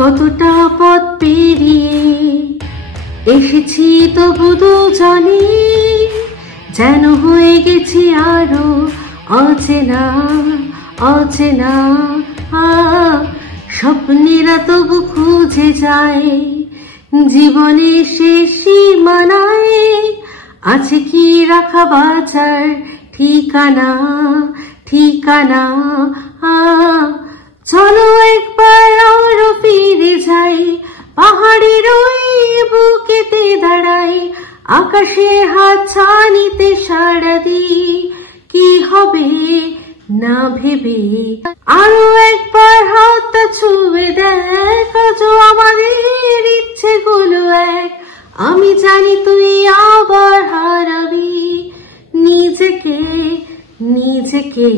কতটা পথ পেরিয়ে এসেছি তবু দুজনে, যেন হয়ে গেছি আরো অচেনা অচেনা। স্বপ্নেরা তবু খুঁজে যায় জীবনে শেষ সীমানায়, আছে কি রাখা বাঁচার ঠিকানা ঠিকানা। চলো একবার আরো ফিরে যাই, পাহাড়ের ওই বুকেতে দাঁড়াই, আকাশের হাত ছানিতে সাড়া দিই, কি হবে না ভেবে। আরো একবার হাতটা ছুঁয়ে দেখ, আজ আমাদের ইচ্ছেগুলো এক। আমি জানি তুই আবার হারাবি নিজেকে নিজেকে।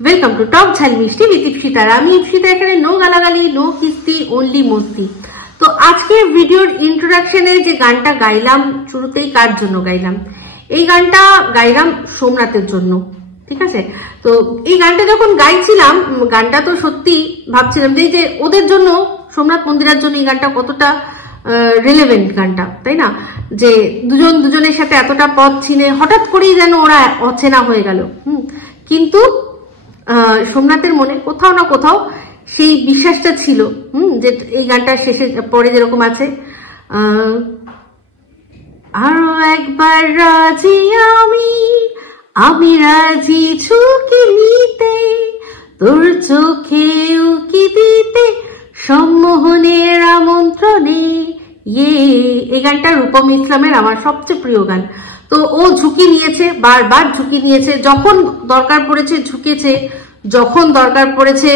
ওয়েলকাম টু টক ঝাল মিষ্টি উইথ ইপসিতার। আমি ইপসিতা, এখানে নো গালাগালি, নো কিস্তি, অনলি মস্তি। তো আজকে ভিডিওর ইন্ট্রোডাকশনে যে গানটা গাইলাম শুরুতেই, কার জন্য গাইলাম? এই গানটা গাইলাম সোমনাথের জন্য, ঠিক আছে? তো এই গানটা যখন গাইছিলাম, গানটা তো সত্যি ভাবছিলাম যে ওদের জন্য, সোমনাথ মন্দিরের জন্য এই গানটা কতটা রিলেভেন্ট গানটা, তাই না? যে দুজন দুজনের সাথে এতটা পথ ছিনে হঠাৎ করেই যেন ওরা অচেনা হয়ে গেল। কিন্তু সোমনাথের মনে কোথাও না কোথাও সেই বিশ্বাসটা ছিল, যে এই গানটা শেষে পরে যেরকম আছে, আরো একবার রাজি আমি রাজি ঝুঁকি নিতে, তোর চোখে উকি দিতে সম্মোহনের আমন্ত্রণে। এই গানটা রূপম ইসলামের আমার সবচেয়ে প্রিয় গান। তো ও ঝুঁকি নিয়েছে, বারবার ঝুঁকি নিয়েছে, যখন দরকার পড়েছে ঝুঁকেছে, যখন দরকার পড়েছে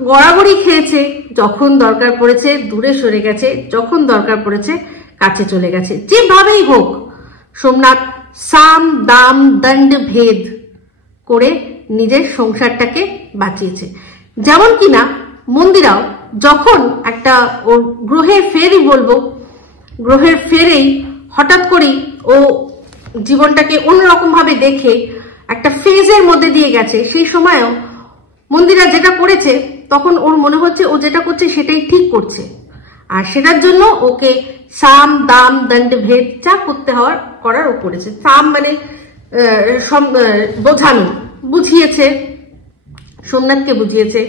গড়াগড়ি খেয়েছে, যখন দরকার পড়েছে দূরে সরে গেছে, যখন দরকার পড়েছে কাছে চলে গেছে। যেভাবেই হোক সোমনাথ সাম দাম দণ্ড ভেদ করে নিজের সংসারটাকে বাঁচিয়েছে। যেমন কিনা মন্দিরাও যখন একটা ওর গ্রহের ফেরই বলবো, গ্রহের ফেরেই হঠাৎ করেই ও জীবনটাকে অন্যরকম ভাবে দেখে একটা ফেজের মধ্যে দিয়ে গেছে, সেই সময়ও মন্দিরা যেটা করেছে তখন ওর মনে হচ্ছে ও যেটা করছে সেটাই ঠিক করছে, আর সেটার জন্য ওকে সাম দাম দণ্ড ভেদ যা করতে হওয়ার করার ও করেছে। সাম মানে বোঝানো, বুঝিয়েছে, সোমনাথকে বুঝিয়েছে।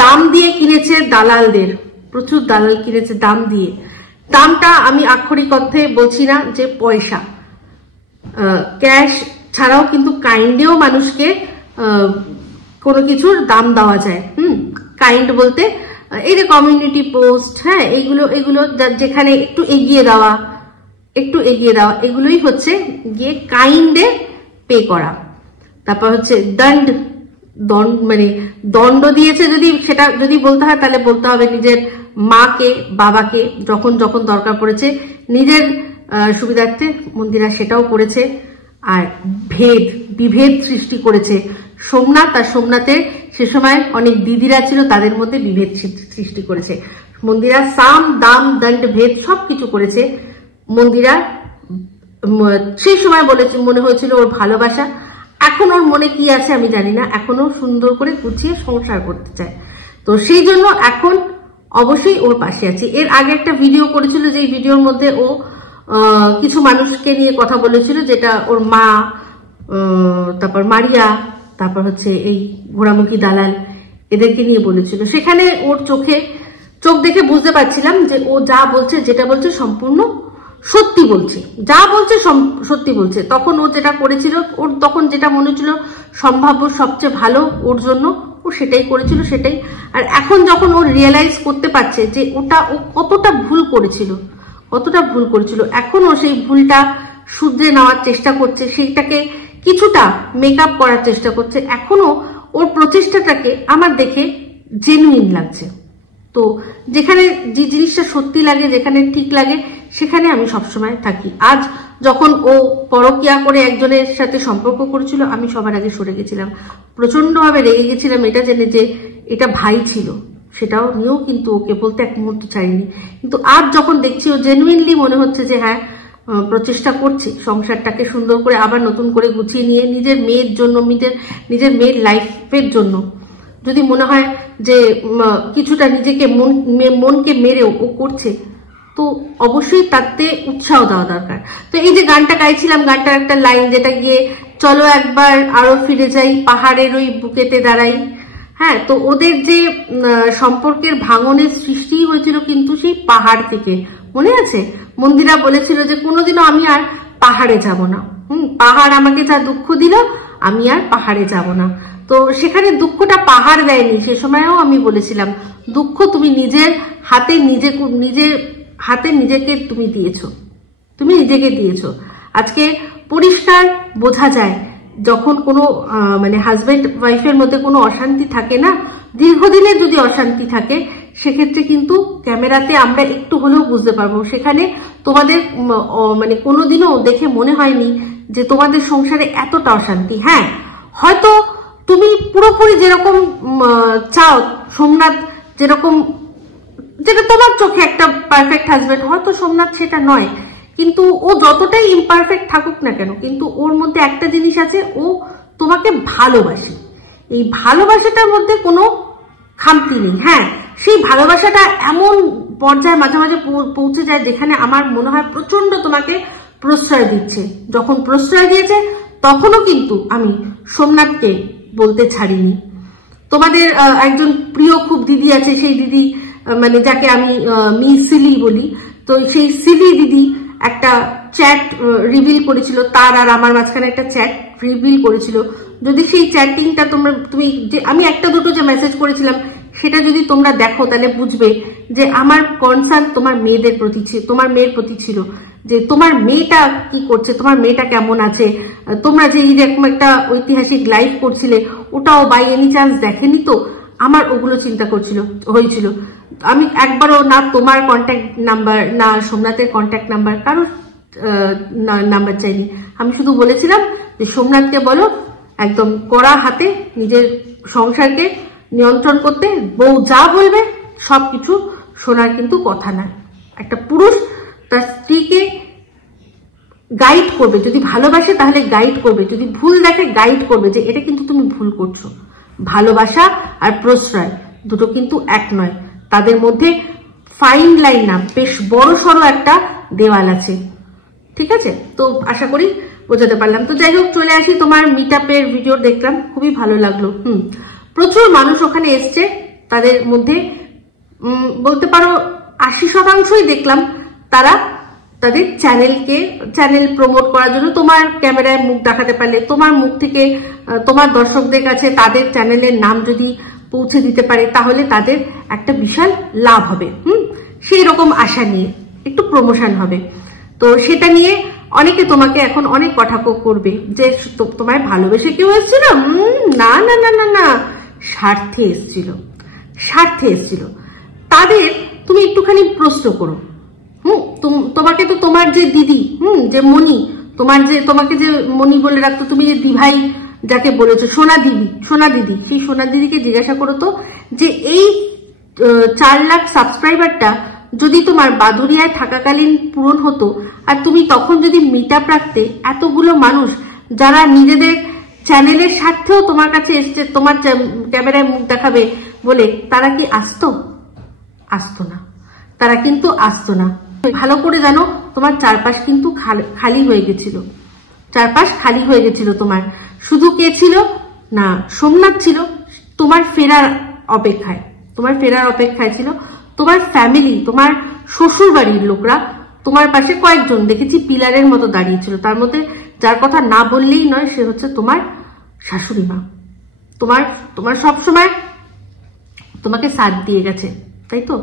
দাম দিয়ে কিনেছে দালালদের, প্রচুর দালাল কিনেছে দাম দিয়ে। দামটা আমি আক্ষরিক অর্থে বলছি না যে পয়সা, ক্যাশ ছাড়াও কিন্তু কাইন্ডেও মানুষকে কোনো কিছুর দাম দেওয়া যায়। কাইন্ড বলতে এই যে কমিউনিটি পোস্ট, হ্যাঁ, এগুলো যেখানে একটু এগিয়ে দেওয়া এগুলোই হচ্ছে গিয়ে কাইন্ডে পে করা। তারপর হচ্ছে দণ্ড মানে দণ্ড দিয়েছে, সেটা যদি বলতে হয় তাহলে বলতে হবে নিজের মাকে বাবাকে, যখন যখন দরকার পড়েছে নিজের সুবিধার্থে মন্দিরা সেটাও করেছে। আর বিভেদ সৃষ্টি করেছে সোমনাথ, আর সোমনাথের সে সময় অনেক দিদিরা ছিল, তাদের মধ্যে বিভেদ সৃষ্টি করেছে মন্দিরা। সাম দাম দণ্ড ভেদ সবকিছু করেছে মন্দিরা। সেই সময় মনে হয়েছিল ওর ভালোবাসা, এখন ওর মনে কি আছে আমি জানি না, এখনো সুন্দর করে গুছিয়ে সংসার করতে চায়। তো সেই জন্য এখন অবশ্যই ওর পাশে আছি। এর আগে একটা ভিডিও করেছিল, যে ভিডিওর মধ্যে ও কিছু মানুষকে নিয়ে কথা বলেছিল, যেটা ওর মা, তারপর মারিয়া, তারপর হচ্ছে এই ঘোড়ামুখী দালাল, এদেরকে নিয়ে বলেছিল। সেখানে ওর চোখ দেখে বুঝতে পারছিলাম যে ও যা বলছে, যেটা বলছে সম্পূর্ণ সত্যি বলছে, যা বলছে সত্যি বলছে। তখন ও যেটা করেছিল, ওর তখন যেটা মনে ছিল সম্ভাব্য সবচেয়ে ভালো ওর জন্য, ও সেটাই করেছিল, সেটাই। আর এখন যখন ও রিয়েলাইজ করতে পারছে যে ও কতটা ভুল করেছিল, এখন ও সেই ভুলটা শুধরে নেওয়ার চেষ্টা করছে, সেইটাকে কিছুটা মেকআপ করার চেষ্টা করছে। এখনো ওর প্রচেষ্টাটাকে আমার দেখে জেনুইন লাগছে। তো যেখানে যে জিনিসটা সত্যি লাগে, যেখানে ঠিক লাগে, সেখানে আমি সবসময় থাকি। আজ যখন ও পরকিয়া করে একজনের সাথে সম্পর্ক করেছিল, আমি সবার আগে সরে গেছিলাম, প্রচন্ডভাবে রেগে গেছিলাম এটা জেনে যে এটা ভাই ছিল, সেটাও নিয়েও কিন্তু ওকে বলতে এক মুহূর্ত চাইনি। কিন্তু আজ যখন দেখছি ও জেনুইনলি মনে হচ্ছে যে হ্যাঁ প্রচেষ্টা করছে সংসারটাকে সুন্দর করে আবার নতুন করে গুছিয়ে নিয়ে নিজের মেয়ের জন্য, নিজের মেয়ের লাইফের জন্য যদি মনে হয় যে কিছুটা নিজেকে মনকে মেরেও ও করছে, তো অবশ্যই তাতে উৎসাহ দেওয়া দরকার। তো এই যে গানটা গাইছিলাম, গানটার একটা লাইন যেটা গিয়ে চলো একবার আরো ফিরে যাই, পাহাড়ের ওই বুকেতে দাঁড়াই। হ্যাঁ, তো ওদের যে সম্পর্কের ভাঙনের সৃষ্টি হয়েছিল কিন্তু সেই পাহাড় থেকে, মনে আছে? মন্দিরা বলেছিল যে কোনোদিনও আমি আর পাহাড়ে যাব না। পাহাড় আমাকে যা দুঃখ দিল, আমি আর পাহাড়ে যাব না। তো সেখানে দুঃখটা পাহাড় দেয়নি, সে সময়ও আমি বলেছিলাম দুঃখ তুমি নিজের হাতে নিজেকে তুমি দিয়েছো, তুমি নিজেকে দিয়েছো। আজকে পরিষ্কার বোঝা যায় যখন কোনো মানে হাজবেন্ড ওয়াইফের মধ্যে কোনো অশান্তি থাকে না, দীর্ঘদিনের যদি অশান্তি থাকে, সেক্ষেত্রে কিন্তু ক্যামেরাতে আমরা একটু হলেও বুঝতে পারবো। সেখানে তোমাদের মানে কোনোদিনও দেখে মনে হয়নি যে তোমাদের সংসারে এতটা অশান্তি। হ্যাঁ, হয়তো তুমি পুরোপুরি যেরকম চাও, সোমনাথ যেরকম, যেটা তোমার চোখে একটা পারফেক্ট হাজবেন্ড, হয়তো সোমনাথ সেটা নয়, কিন্তু ও যতটাই ইমপারফেক্ট থাকুক না কেন, কিন্তু ওর মধ্যে একটা জিনিস আছে, ও তোমাকে ভালোবাসে। এই ভালোবাসাটার মধ্যে কোনো খামতি নেই। হ্যাঁ, সেই ভালোবাসাটা এমন পর্যায়ে মাঝে মাঝে পৌঁছে যায় যেখানে আমার মনে হয় প্রচন্ড তোমাকে প্রশ্রয় দিচ্ছে। যখন প্রশ্রয় দিয়েছে তখনও কিন্তু আমি সোমনাথকে বলতে ছাড়িনি। তোমাদের একজন প্রিয় খুব দিদি আছে, সেই দিদি মানে যাকে আমি মিস সিলি বলি, তো সেই সিলি দিদি একটা চ্যাট রিভিল করেছিল, তার আর আমার মাঝখানে একটা চ্যাট রিভিল করেছিল। যদি সেই চ্যাটিংটা তুমি যে আমি একটা দুটো যে মেসেজ করেছিলাম সেটা যদি তোমরা দেখো, তাহলে বুঝবে যে আমার কনসার্ন তোমার মেয়েদের প্রতি, তোমার মেয়ের প্রতি ছিল, যে তোমার মেয়েটা কি করছে, তোমার মেয়েটা কেমন আছে। তোমরা যে এইরকম একটা ঐতিহাসিক লাইভ করছিলে, ওটাও বাই এনি চান্স দেখেনি তো? আমার ওগুলো চিন্তা হয়েছিল। আমি একবারও না তোমার কন্ট্যাক্ট নাম্বার, না সোমনাথের কন্ট্যাক্ট নাম্বার, কারোর নাম্বার চাইনি। আমি শুধু বলেছিলাম যে সোমনাথকে বলো একদম কড়া হাতে নিজের সংসারকে নিয়ন্ত্রণ করতে, বউ যা বলবে সবকিছু শোনার কিন্তু কথা না। একটা পুরুষ তার স্ত্রীকে গাইড করবে, যদি ভালোবাসে তাহলে গাইড করবে, যদি ভুল দেখে গাইড করবে যে এটা কিন্তু তুমি ভুল করছো। ভালোবাসা আর প্রশ্রয় দুটো কিন্তু এক নয়, তাদের মধ্যে ফাইন লাইন না, বেশ বড় সড়ো একটা দেওয়াল আছে। ঠিক আছে, তো আশা করি বোঝাতে পারলাম। তো যাই হোক, চলে আসি তোমার মিট আপের ভিডিও দেখলাম, খুবই ভালো লাগলো। প্রচুর মানুষ ওখানে এসছে, তাদের মধ্যে বলতে পারো 80% দেখলাম তারা তাদের চ্যানেল প্রমোট করার জন্য তোমার ক্যামেরায় মুখ দেখাতে পারলে, তোমার মুখ থেকে তোমার দর্শকদের কাছে তাদের চ্যানেলের নাম যদি পৌঁছে দিতে পারে, তাহলে তাদের একটা বিশাল লাভ হবে। সেই রকম আশা নিয়ে একটু প্রমোশন হবে। তো সেটা নিয়ে অনেকে তোমাকে এখন অনেক কথা করবে যে তোমায় ভালোবেসে কেউ এসেছিল, না না না না না, স্বার্থে এসেছিল। তাদের তুমি একটুখানি প্রশ্ন করো। তোমাকে তো তোমার যে দিদি, যে মণি, তোমাকে যে মণি বলে রাখতো, তুমি যে দিভাই যাকে বলেছো, সোনা দিদি, সেই সোনা দিদিকে জিজ্ঞাসা করো তো যে এই 4 লাখ সাবস্ক্রাইবারটা যদি তোমার বাদুরিয়ায় থাকাকালীন পূরণ হতো, আর তুমি তখন যদি মিট আপ রাখতে, এতগুলো মানুষ যারা নিজেদের চ্যানেলের স্বার্থেও তোমার কাছে এসছে, তোমার ক্যামেরায় মুখ দেখাবে বলে, তারা কি আসতো না? তারা কিন্তু আসতো না। ভালো করে জানো, তোমার চারপাশ কিন্তু খালি হয়ে গেছিল। তোমার শুধু কে ছিল না, সোমনাথ ছিল তোমার ফেরার অপেক্ষায় ছিল। তোমার ফ্যামিলি, তোমার শ্বশুর বাড়ির লোকরা তোমার পাশে কয়েকজন দেখেছি পিলারের মতো দাঁড়িয়েছিল। তার মধ্যে যার কথা না বললেই নয়, সে হচ্ছে তোমার শাশুড়ি মা। তোমার সবসময় তোমাকে সাথ দিয়ে গেছে, তাই তো?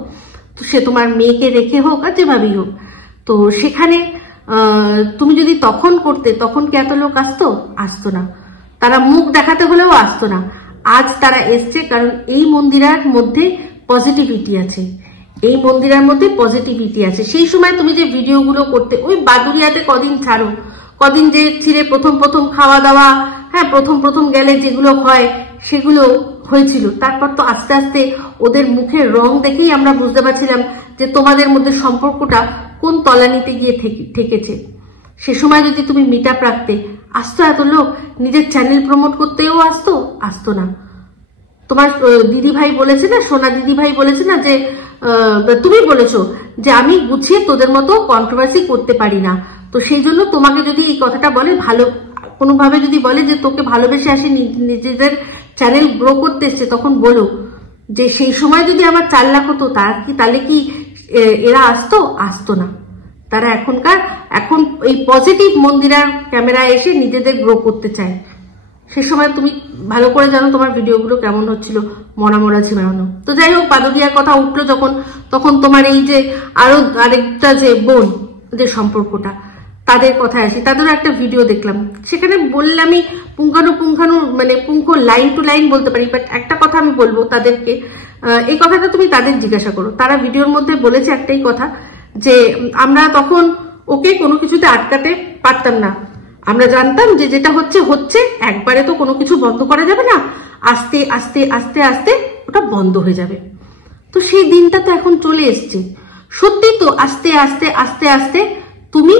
তো সে তোমার মেয়েকে রেখে হোক আর যেভাবেই হোক, তো সেখানে তুমি যদি তখন করতে, তখন কি এত লোক আসতো না? তারা মুখ দেখাতে হলেও আসতো না। আজ তারা এসছে কারণ এই মন্দিরের মধ্যে পজিটিভিটি আছে। সেই সময় তুমি যে ভিডিওগুলো করতে, ওই বাদুরিয়াতে কদিন যে ছিঁড়ে প্রথম খাওয়া দাওয়া, হ্যাঁ প্রথম গেলে যেগুলো হয় সেগুলো হয়েছিল। তারপর তো আস্তে আস্তে ওদের মুখের রং দেখেই আমরা বুঝতে পারছিলাম যে তোমাদের মধ্যে সম্পর্কটা কোন তলানিতে গিয়ে ঠেকেছে। সে সময় যদি তুমি মিট আপ রাখতে, আসতো এত লোক, নিজের চ্যানেল প্রমোট করতেও আসতো না। তোমার দিদি ভাই বলেছে না, সোনা দিদি ভাই বলেছে না যে তুমি বলেছো যে আমি গুছিয়ে তোদের মতো কন্ট্রোভার্সি করতে পারি না, তো সেই জন্য তোমাকে যদি এই কথাটা বলে, ভালো কোনোভাবে যদি বলে যে তোকে ভালোবেসে আসে, নিজেদের চ্যানেল গ্রো করতে এসছে, তখন বলো যে সেই সময় যদি আমার 4 লাখ হতো তাহলে কি এরা আসতো না। তারা এখন এই পজিটিভ মন্দিরার ক্যামেরায় এসে নিজেদের গ্রো করতে চায়। সে সময় তুমি ভালো করে জানো তোমার ভিডিওগুলো কেমন হচ্ছিল, মরা ঝিমানো। তো যাই হোক, পাদুরিয়ার কথা উঠলো যখন, তখন তোমার এই যে আরো আরেকটা যে বোন যে সম্পর্কটা, তাদের কথায় আসি। তাদেরও একটা ভিডিও দেখলাম, সেখানে বললে আমি পুঙ্খানু মানে লাইন টু লাইন বলতে পারি, বাট একটা কথা আমি বলবো তাদেরকে, এই কথাটা তুমি তাদের জিজ্ঞাসা করো। তারা ভিডিওর মধ্যে বলেছে একটাই কথা, যে আমরা তখন ওকে কোনো কিছুতে আটকাতে পারতাম না, আমরা জানতাম যে যেটা হচ্ছে একবারে তো কোনো কিছু বন্ধ করা যাবে না, আস্তে আস্তে আস্তে আস্তে ওটা বন্ধ হয়ে যাবে। তো সেই দিনটা তো এখন চলে এসছে। সত্যি তো আস্তে আস্তে আস্তে আস্তে তুমি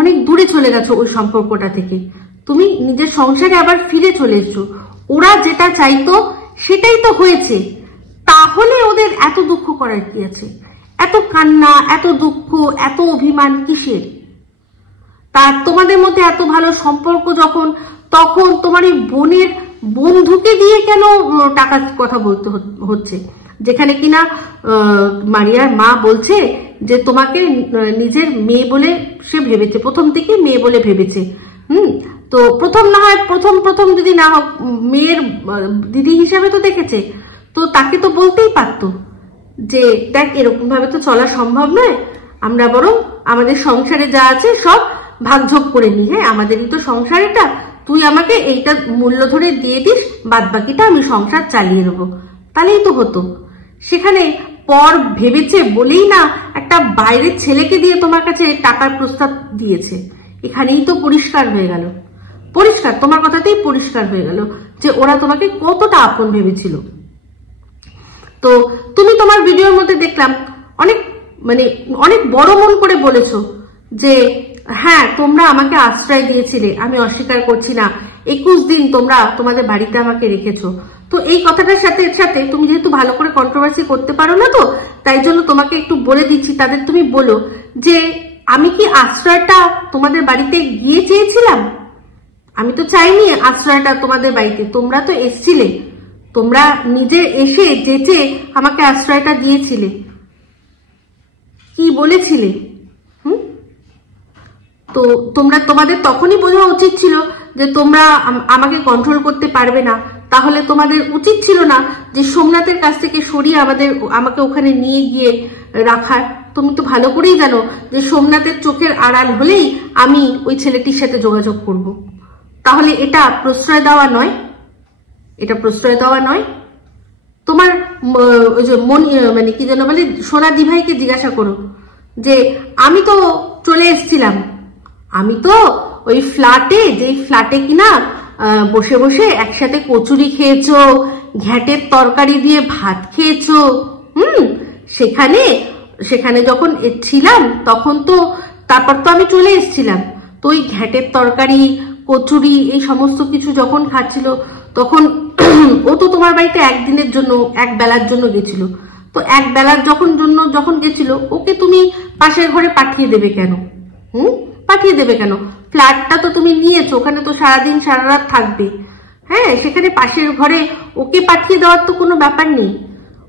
অনেক দূরে চলে গেছো ওই সম্পর্কটা থেকে, তুমি নিজের সংসারে আবার ফিরে চলে এসছো। ওরা যেটা চাইতো সেটাই তো হয়েছে, তাহলে ওদের এত দুঃখ করার কি আছে? এত কান্না, এত দুঃখ, এত অভিমান কিসের? তার তোমাদের মধ্যে এত ভালো সম্পর্ক যখন, তখন তোমার এই বোনের বন্ধুকে দিয়ে কেন টাকার কথা বলতে হচ্ছে? যেখানে কিনা মারিয়ার মা বলছে যে তোমাকে নিজের মেয়ে বলে সে ভেবেছে, প্রথম থেকে মেয়ে বলে ভেবেছে। তো প্রথম না হয় প্রথম যদি না হোক, মেয়ের দিদি হিসাবে তো দেখেছে, তো তাকে তো বলতেই পারতো যে দেখ এরকম ভাবে তো চলা সম্ভব নয়, আমরা বরং আমাদের সংসারে যা আছে সব ভাগযোগ করে নি, হ্যাঁ আমাদেরই তো সংসার এটা, তুই আমাকে এইটা মূল্য ধরে দিয়ে দিস, বাদ বাকিটা আমি সংসার চালিয়ে নেবো, তাহলেই তো হতো। সেখানে পর ভেবেছে বলেই না একটা বাইরের ছেলেকে দিয়ে তোমার কাছে টাকার প্রস্তাব দিয়েছে। এখানেই তো পরিষ্কার হয়ে গেল, পরিষ্কার তোমার কথাতেই পরিষ্কার হয়ে গেল যে ওরা তোমাকে কতটা আপন ভেবেছিল। তো তুমি তোমার ভিডিওর মধ্যে দেখলাম অনেক বড় মন করে বলেছো যে হ্যাঁ তোমরা আমাকে আশ্রয় দিয়েছিলে, আমি অস্বীকার করছি না, 21 দিন তোমরা তোমাদের বাড়িতে আমাকে রেখেছো। তো এই কথাটার সাথে সাথে তুমি যেহেতু ভালো করে কন্ট্রোভার্সি করতে পারো না, তো তাই জন্য তোমাকে একটু বলে দিচ্ছি, তাদের তুমি বলো যে আমি কি আশ্রয়টা তোমাদের বাড়িতে গিয়ে চেয়েছিলাম? আমি তো চাইনি আশ্রয়টা তোমাদের বাড়িতে, তোমরা তো এসছিলে, তোমরা নিজে এসে যেচে আমাকে আশ্রয়টা দিয়েছিলে। কি বলেছিলে? তো তোমাদের তখনই বোঝা উচিত ছিল যে তোমরা আমাকে কন্ট্রোল করতে পারবে না, তাহলে তোমাদের উচিত ছিল না যে সোমনাথের কাছ থেকে সরিয়ে আমাকে ওখানে নিয়ে গিয়ে রাখার। তুমি তো ভালো করেই জানো যে সোমনাথের চোখের আড়াল হলেই আমি ওই ছেলেটির সাথে যোগাযোগ করব। তাহলে এটা প্রশ্রয় দেওয়া নয়? এটা প্রশ্রয় দেওয়া নয়? তোমার ওই যে মানে কি যেন বলে, সোনা দিভাইকে জিজ্ঞাসা করো যে আমি তো চলে এসেছিলাম, আমি তো ওই ফ্ল্যাটে, যেই ফ্ল্যাটে কিনা বসে বসে একসাথে কচুরি খেয়েছো, ঘ্যাটের তরকারি দিয়ে ভাত খেয়েছো, সেখানে যখন ছিলাম তখন তো তারপর তো আমি চলে এসেছিলাম। তো ওই ঘ্যাটের তরকারি, কচুরি, এই সমস্ত কিছু যখন খাচ্ছিল, তখন ও তো তোমার বাড়িতে একদিনের জন্য, এক বেলার জন্য গেছিল। তো এক বেলার যখন গেছিল, ওকে তুমি পাশের ঘরে পাঠিয়ে দেবে কেন? পাঠিয়ে দেবে কেন? ফ্ল্যাটটা তো তুমি নিয়েছো, ওখানে তো সারাদিন সারা রাত থাকবে, হ্যাঁ সেখানে পাশের ঘরে ওকে পাঠিয়ে দেওয়ার তো কোনো ব্যাপার নেই।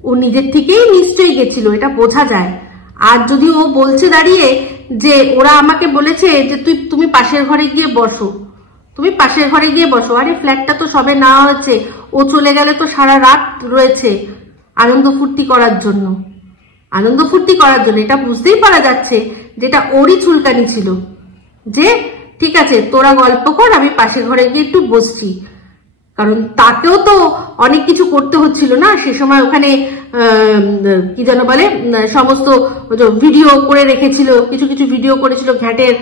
ও নিজের থেকেই নিশ্চয়ই গেছিল, এটা বোঝা যায়। আর যদি ও বলছে দাঁড়িয়ে যে ওরা আমাকে বলেছে যে তুমি পাশের ঘরে গিয়ে বসো, তুমি পাশের ঘরে গিয়ে বসো, আরে ফ্ল্যাটটা তো সবে নেওয়া হয়েছে, ও চলে গেলে তো সারা রাত রয়েছে আনন্দ ফুর্তি করার জন্য, এটা বুঝতেই পারা যাচ্ছে যেটা ওরই চুলকানি ছিল যে ঠিক আছে তোরা গল্প কর, আমি পাশের ঘরে গিয়ে একটু বসছি। কারণ তাকেও তো অনেক কিছু করতে হচ্ছিল না সে সময়, ওখানে কি যেন বলে সমস্ত ভিডিও করে রেখেছিল, কিছু কিছু ভিডিও করেছিল ঘ্যাটের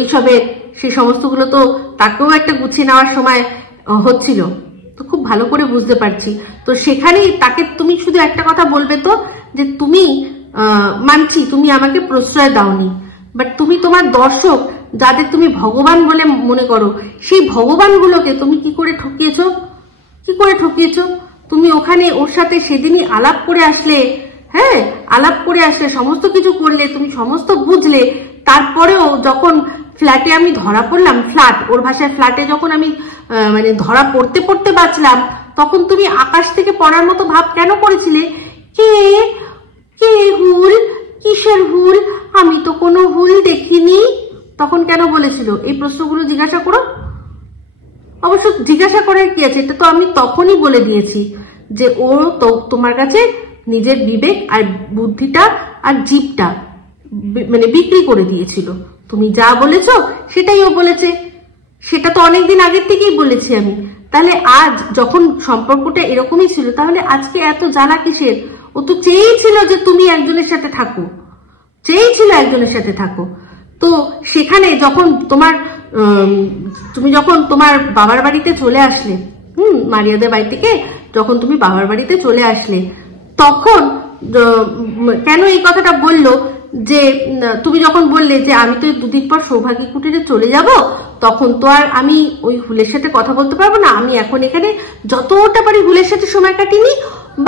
এইসবের, সেই সমস্তগুলো তো তাকেও একটা গুছিয়ে নেওয়ার সময় হচ্ছিল। তো খুব ভালো করে বুঝতে পারছি। তো সেখানেই তাকে তুমি শুধু একটা কথা বলবে তো, যে তুমি মানছি তুমি আমাকে প্রশ্রয় দাওনি, বাট তুমি তোমার দর্শক যাদের তুমি ভগবান বলে মনে করো, সেই ভগবানগুলোকে তুমি কি করে ঠকিয়েছো? তুমি ওখানে ওর সাথে সেদিনই আলাপ করে আসলে, হ্যাঁ আলাপ করে আসলে, সমস্ত কিছু করলে, তুমি সমস্ত বুঝলে, তারপরেও যখন ফ্ল্যাটে আমি ধরা পড়লাম, ফ্ল্যাট ওর ভাষায় ফ্ল্যাটে যখন আমি মানে ধরা পড়তে পড়তে বাঁচলাম, তখন তুমি আকাশ থেকে পড়ার মতো ভাব কেন করেছিলে? কে কে হুল, কিসের হুল, আমি তো কোনো হুল দেখিনি। তখন কেন বলেছিল? এই প্রশ্নগুলো জিজ্ঞাসা করো। অবশ্য জিজ্ঞাসা করার কি আছে, এটা তো আমি তখনই বলে দিয়েছি যে ও তো তোমার কাছে নিজের বিবেক আর বুদ্ধিটা আর জীবটা মানে বিক্রি করে দিয়েছিল। তুমি যা বলেছো সেটাই ও বলেছে, সেটা তো অনেকদিন আগের থেকেই বলেছি আমি। তাহলে আজ যখন সম্পর্কটা এরকমই ছিল, তাহলে আজকে এত জ্বালা কিসের? ও তো চেয়েছিল যে তুমি একজনের সাথে থাকো, চেয়েছিল একজনের সাথে থাকো। তো সেখানে যখন তুমি যখন তোমার বাবার বাড়িতে চলে আসলে, মারিয়াদের বাড়ি থেকে যখন তুমি বাবার বাড়িতে চলে আসলে, তখন কেন এই কথাটা বললো যে তুমি যখন বললে যে আমি তো 2 দিন পর সৌভাগ্য কুটিরে চলে যাব, তখন তো আর আমি ওই হুলের সাথে কথা বলতে পারবো না, আমি এখন এখানে যতটা পারি হুলের সাথে সময় কাটিনি,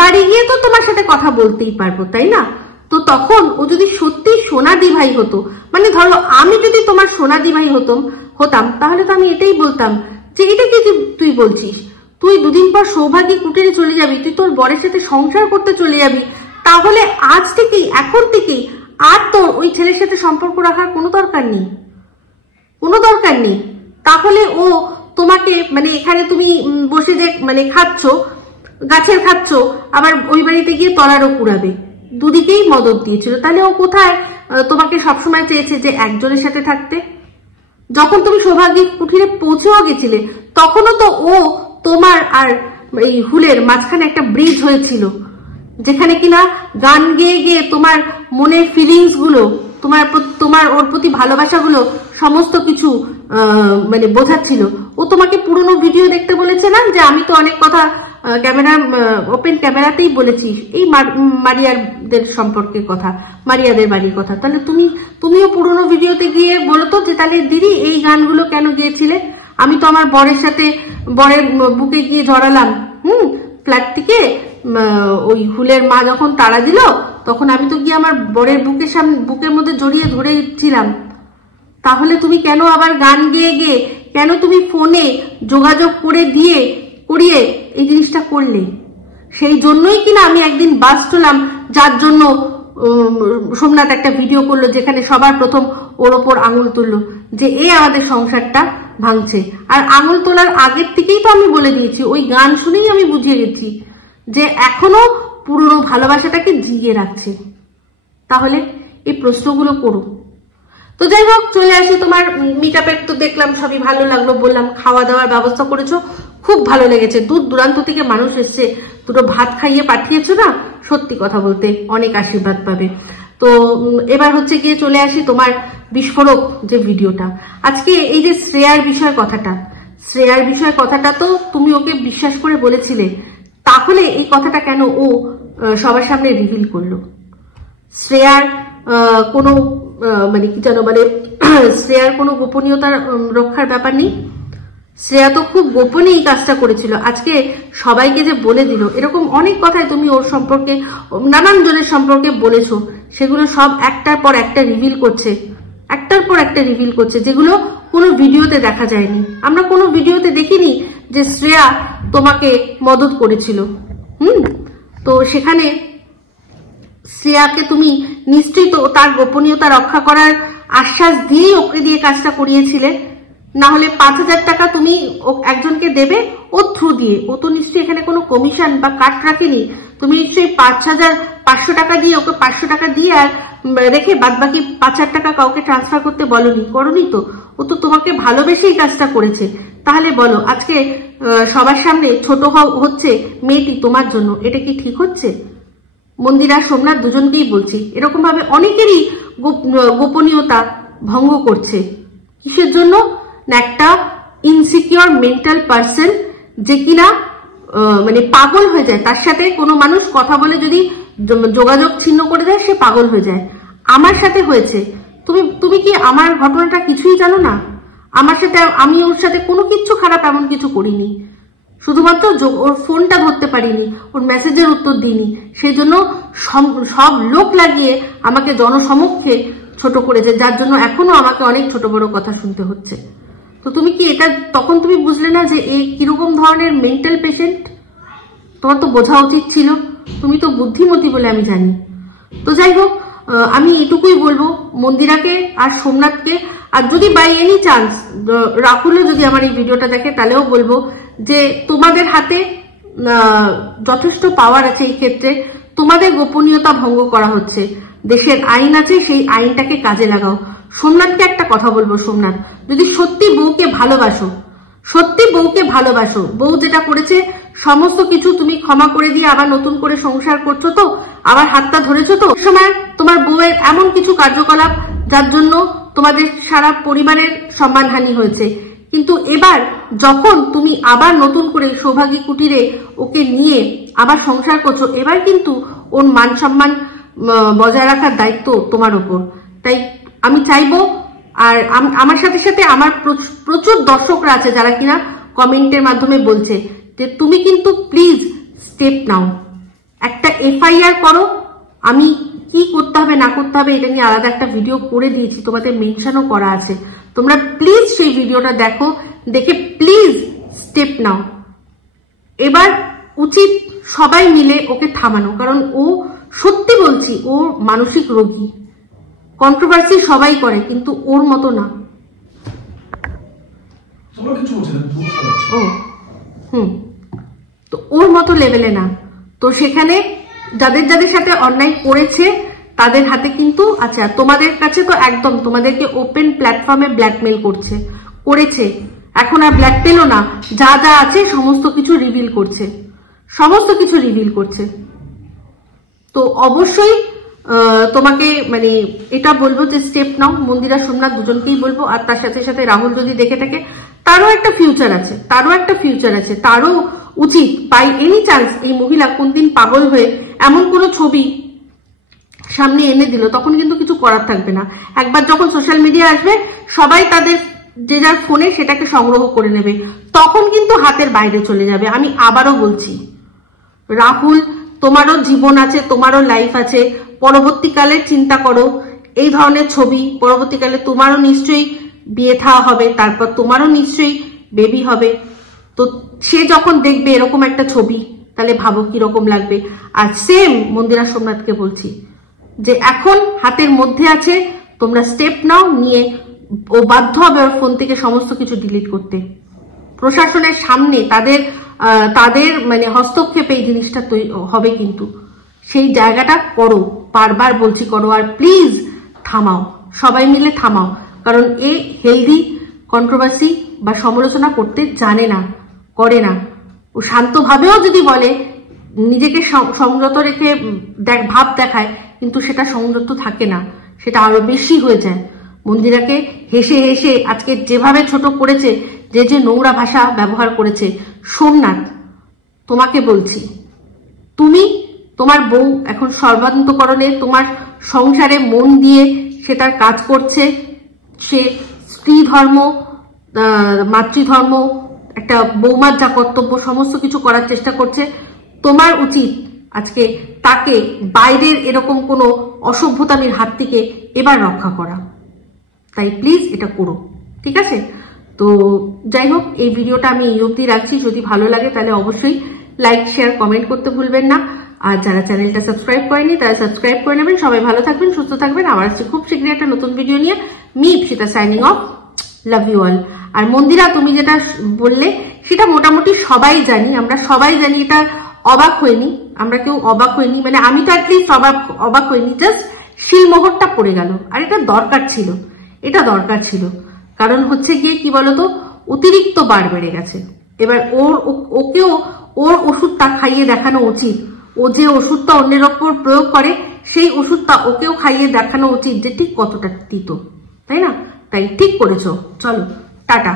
বাড়ি গিয়ে তো তোমার সাথে কথা বলতেই পারবো, তাই না? তো তখন ও যদি সত্যি সোনাদি ভাই হতো, মানে ধরো আমি যদি তোমার সোনাদি ভাই হতাম, তাহলে তো আমি এটাই বলতাম যে এটা কি তুই বলছিস, তুই 2 দিন পর সৌভাগ্য কুটিরে চলে যাবি, তুই তোর বরের সাথে সংসার করতে চলে যাবি, তাহলে আজ থেকেই, এখন থেকেই আর তোর ওই ছেলের সাথে সম্পর্ক রাখার কোনো দরকার নেই, কোনো দরকার নেই। তাহলে ও তোমাকে মানে এখানে তুমি বসে যে মানে গাছের খাচ্ছ, আবার ওই বাড়িতে গিয়ে তলারও কুড়াবে, দুদিকেই মদত দিয়েছিল। তাহলে ও কোথায় তোমাকে সবসময় চেয়েছে যে একজনের সাথে থাকতে? যখন তুমি সৌভাগ্য কুঠিরে পৌঁছেও গেছিলে, তখনও তো ও তোমার আর এই হুলের মাঝখানে একটা ব্রিজ হয়েছিল, যেখানে কিনা গান গেয়ে গিয়ে তোমার মনের ফিলিংস গুলো, তোমার ওর প্রতি ভালোবাসাগুলো সমস্ত কিছু মানে বোঝাচ্ছিল। ও তোমাকে পুরনো ভিডিও দেখতে বলেছে না, যে আমি তো অনেক কথা ক্যামেরা ওপেন ক্যামেরাতেই বলেছি এই মারিয়াদের সম্পর্কের কথা, মারিয়াদের বাড়ির কথা। তাহলে তুমিও পুরনো ভিডিওতে গিয়ে বলো তো যে তাহলে দিদি এই গানগুলো কেন গিয়েছিলে? আমি তো আমার বরের সাথে বরের বুকে গিয়ে জড়ালাম, ফ্ল্যাট থেকে ওই হুলের মা যখন তাড়া দিল, তখন আমি তো গিয়ে আমার বরের বুকের মধ্যে জড়িয়ে ধরেছিলাম। তাহলে তুমি কেন আবার গান গেয়ে গিয়ে, কেন তুমি ফোনে যোগাযোগ করিয়ে এই জিনিসটা করলে? সেই জন্যই কিনা আমি একদিন বাস তোলাম, যার জন্য সোমনাথ একটা ভিডিও করলো যেখানে সবার প্রথম ওর ওপর আঙুল তুললো যে আমাদের সংসারটা ভাঙছে। আর আঙুল তোলার আগের থেকেই তো আমি বলে দিয়েছি, ওই গান শুনেই আমি বুঝিয়ে গেছি যে এখনো পুরনো ভালোবাসাটাকে জিইয়ে রাখছে। তাহলে এই প্রশ্নগুলো করো। তো যাই হোক, চলে আসি তোমার মিট আপের। তো দেখলাম সবই ভালো লাগলো, বললাম খাওয়া দাওয়ার ব্যবস্থা করেছো, খুব ভালো লেগেছে, দূর দূরান্ত থেকে মানুষ এসছে, দুটো ভাত খাইয়ে পাঠিয়েছো না, সত্যি কথা বলতে অনেক আশীর্বাদ পাবে। তো এবার হচ্ছে গিয়ে চলে আসি তোমার বিস্ফোরক যে ভিডিওটা। আজকে এই যে শ্রেয়ার বিষয় কথাটা তো তুমি ওকে বিশ্বাস করে বলেছিলে, তাহলে এই কথাটা কেন ও সবার সামনে রিভিল করলো? শ্রেয়ার কোনো মানে কি জানো, মানে শ্রেয়ার কোনো গোপনীয়তার রক্ষার ব্যাপার নেই। শ্রেয়া তো খুব গোপনে এই কাজটা করেছিল, আজকে সবাইকে যে বলে দিল। এরকম অনেক কথাই তুমি ওর সম্পর্কে, নানান জনের সম্পর্কে বলেছো, সেগুলো সব একটার পর একটা রিভিল করছে, যেগুলো কোনো ভিডিওতে দেখা যায়নি। আমরা কোনো ভিডিওতে দেখিনি যে শ্রেয়া তোমাকে মদত করেছিল। তো সেখানে শ্রেয়াকে তুমি নিশ্চয়ই তো তার গোপনীয়তা রক্ষা করার আশ্বাস দিয়েই ওকে দিয়ে কাজটা করিয়েছিলে, না হলে 5,000 টাকা তুমি একজনকে দেবে ও থ্রু দিয়ে। ও তো নিশ্চয়ই এখানে কোনো কমিশন বা কাট রাখেনি, তুমি নিশ্চয়ই 5,500 টাকা দিয়ে ওকে 500 টাকা দিয়ে আর রেখে বাদ বাকি 5,000 টাকা কাউকে ট্রান্সফার করতে করনি তো। ও তো তোমাকে ভালোবেসেই কাজটা করেছে। তাহলে বলো, আজকে সবার সামনে ছোট হচ্ছে মেয়েটি তোমার জন্য, এটা কি ঠিক হচ্ছে? মন্দির আর সোমনাথ দুজনকেই বলছি, এরকম ভাবে অনেকেরই গোপনীয়তা ভঙ্গ করছে। কিসের জন্য? একটা ইনসিকিউর মেন্টাল পার্সন, যে কিনা মানে পাগল হয়ে যায়, তার সাথে কোনো মানুষ কথা বলে যদি যোগাযোগ ছিন্ন করে দেয়, সে পাগল হয়ে যায়। আমার সাথে হয়েছে। তুমি কি আমার ঘটনাটা কিছুই জানো না? আমার সাথে, আমি ওর সাথে কোনো কিচ্ছু খারাপ এমন কিছু করিনি। শুধুমাত্র ওর ফোনটা ধরতে পারিনি, ওর মেসেজের উত্তর দিইনি, সেই জন্য সব লোক লাগিয়ে আমাকে জনসমক্ষে ছোট করেছে, যার জন্য এখনো আমাকে অনেক ছোট বড় কথা শুনতে হচ্ছে। তো তুমি কি এটা তখন তুমি বুঝলে না যে এই কিরকম ধরনের মেন্টাল পেশেন্ট? তোমার তো বোঝা উচিত ছিল, তুমি তো বুদ্ধিমতী বলে আমি জানি। তো যাই হোক, আমি এটুকুই বলবো মন্দিরাকে আর সোমনাথকে, আর যদি বাই এনি চান্স রাহুলও যদি আমার এই ভিডিওটা দেখে তাহলেও বলবো যে তোমাদের হাতে যথেষ্ট পাওয়ার আছে এই ক্ষেত্রে, তোমাদের গোপনীয়তা ভঙ্গ করা হচ্ছে, দেশের আইন আছে, সেই আইনটাকে কাজে লাগাও। সোমনাথকে একটা কথা বলবো, সোমনাথ যদি সত্যি বউকে ভালোবাসো, বউ যেটা করেছে সমস্ত কিছু তুমি ক্ষমা করে দিয়ে আবার নতুন করে সংসার করছো তো, আবার হাতটা ধরেছো তো, সময় তোমার বউয়ের এমন কিছু কার্যকলাপ যার জন্য তোমাদের সারা পরিবারের সম্মানহানি হয়েছে, কিন্তু এবার যখন তুমি আবার নতুন করে সৌভাগী কুটিরে ওকে নিয়ে আবার সংসার করছো, এবার কিন্তু ওর মান সম্মান বজায় রাখার দায়িত্ব তোমার ওপর। তাই আমি চাইবো, আর আমার সাথে সাথে আমার প্রচুর দর্শকরা আছে যারা কিনা কমেন্টের মাধ্যমে বলছে যে তুমি কিন্তু প্লিজ স্টেপ নাও, একটা FIR করো। আমি কি করতে হবে না করতে হবে এটা নিয়ে আলাদা একটা ভিডিও করে দিয়েছি, তোমাদের মেনশনও করা আছে, তোমরা প্লিজ সেই ভিডিওটা দেখো, দেখে প্লিজ স্টেপ নাও। এবার উচিত সবাই মিলে ওকে থামানো, কারণ ও সত্যি বলছি ও মানসিক রোগী। কন্ট্রোভার্সি সবাই করে কিন্তু ওর মতো না। তো ওর মতো লেভেলে না। তো সেখানে যাদের যাদের সাথে অন্যায় করেছে তাদের হাতে কিন্তু, আচ্ছা তোমাদের কাছে তো একদম তোমাদেরকে ওপেন প্ল্যাটফর্মে ব্ল্যাকমেল করেছে, এখন আর ব্ল্যাকমেলও না, যা যা আছে সমস্ত কিছু রিভিল করছে। তো অবশ্যই তোমাকে মানে এটা বলবো যে স্টেপ নাও, মন্দিরা সোমনাথ দুজনকেই বলবো। আর তার সাথে সাথে রাহুল যদি দেখে থাকে, তারও একটা ফিউচার আছে, তারও উচিত বাই এনি চান্স এই মহিলা কোনদিন পাগল হয়ে এমন কোনো ছবি সামনে এনে দিল, তখন কিন্তু কিছু করার থাকবে না। একবার যখন সোশ্যাল মিডিয়া আসবে সবাই তাদের যে যার ফোনে সেটাকে সংগ্রহ করে নেবে, তখন কিন্তু হাতের বাইরে চলে যাবে। আমি আবারও বলছি, রাহুল তোমারও জীবন আছে, তোমারও লাইফ আছে, পরবর্তীকালে চিন্তা করো। এই ধরনের ছবি পরবর্তীকালে তোমারও নিশ্চয়ই বিয়ে থাওয়া হবে, তারপর তোমারও নিশ্চয়ই বেবি হবে। তো সে যখন দেখবে এরকম একটা ছবি, তাহলে ভাবো কিরকম লাগবে। আর সেম মন্দিরা সোমনাথকে বলছি যে এখন হাতের মধ্যে আছে, তোমরা স্টেপ নাও, নিয়ে ও বাধ্য হবে ওর ফোন থেকে সমস্ত কিছু ডিলিট করতে। প্রশাসনের সামনে তাদের মানে হস্তক্ষেপে এই জিনিসটা হবে, কিন্তু সেই জায়গাটা করো, বারবার বলছি করো। আর প্লিজ থামাও, সবাই মিলে থামাও, কারণ এ হেলদি কন্ট্রোভার্সি বা সমালোচনা করতে জানে না, করে না। ও শান্তভাবেও যদি বলে, নিজেকে সংযত রেখে ভাব দেখায়, কিন্তু সেটা সংযত থাকে না, সেটা আরো বেশি হয়ে যায়। মন্দিরাকে হেসে হেসে আজকে যেভাবে ছোট করেছে, যে নোংরা ভাষা ব্যবহার করেছে, সোমনাথ তোমাকে বলছি, তোমার বউ এখন সর্বান্তকরণে তোমার সংসারে মন দিয়ে সে তার কাজ করছে, সে স্ত্রী ধর্ম, মাতৃধর্ম, একটা বৌমার যা কর্তব্য সমস্ত কিছু করার চেষ্টা করছে। তোমার উচিত আজকে তাকে বাইরের এরকম কোনো অসভ্যতামির হাত থেকে এবার রক্ষা করা। তাই প্লিজ এটা করো, ঠিক আছে? তো যাই হোক, এই ভিডিওটা আমি এই অবধি রাখছি। যদি ভালো লাগে তাহলে অবশ্যই লাইক, শেয়ার, কমেন্ট করতে ভুলবেন না। আর যারা চ্যানেলটা সাবস্ক্রাইব করেনি তারা সাবস্ক্রাইব করে নেবেন। সবাই ভালো থাকবেন, সুস্থ থাকবেন। আবার আসছি খুব শীঘ্রই একটা নতুন ভিডিও নিয়ে। Me Ipsita signing off, love you all. আর মন্দিরা তুমি যেটা বললে সেটা মোটামুটি সবাই জানি, আমরা সবাই জানি, এটা অবাক হয়নি, আমরা কেউ অবাক হয়নি, মানে আমি তো অ্যাটলিস্ট অবাক হয়নি, জাস্ট শিলমোহরটা পড়ে গেল। আর এটা দরকার ছিল, কারণ হচ্ছে গিয়ে কি বলতো, অতিরিক্ত বার বেড়ে গেছে। এবার ওকেও ওর ওষুধটা খাইয়ে দেখানো উচিত। ও যে ওষুধটা অন্যের ওপর প্রয়োগ করে, সেই ওষুধটা ওকেও খাইয়ে দেখানো উচিত যে ঠিক কতটা তিতো, তাই না? তাই ঠিক করেছো, চলো টাটা।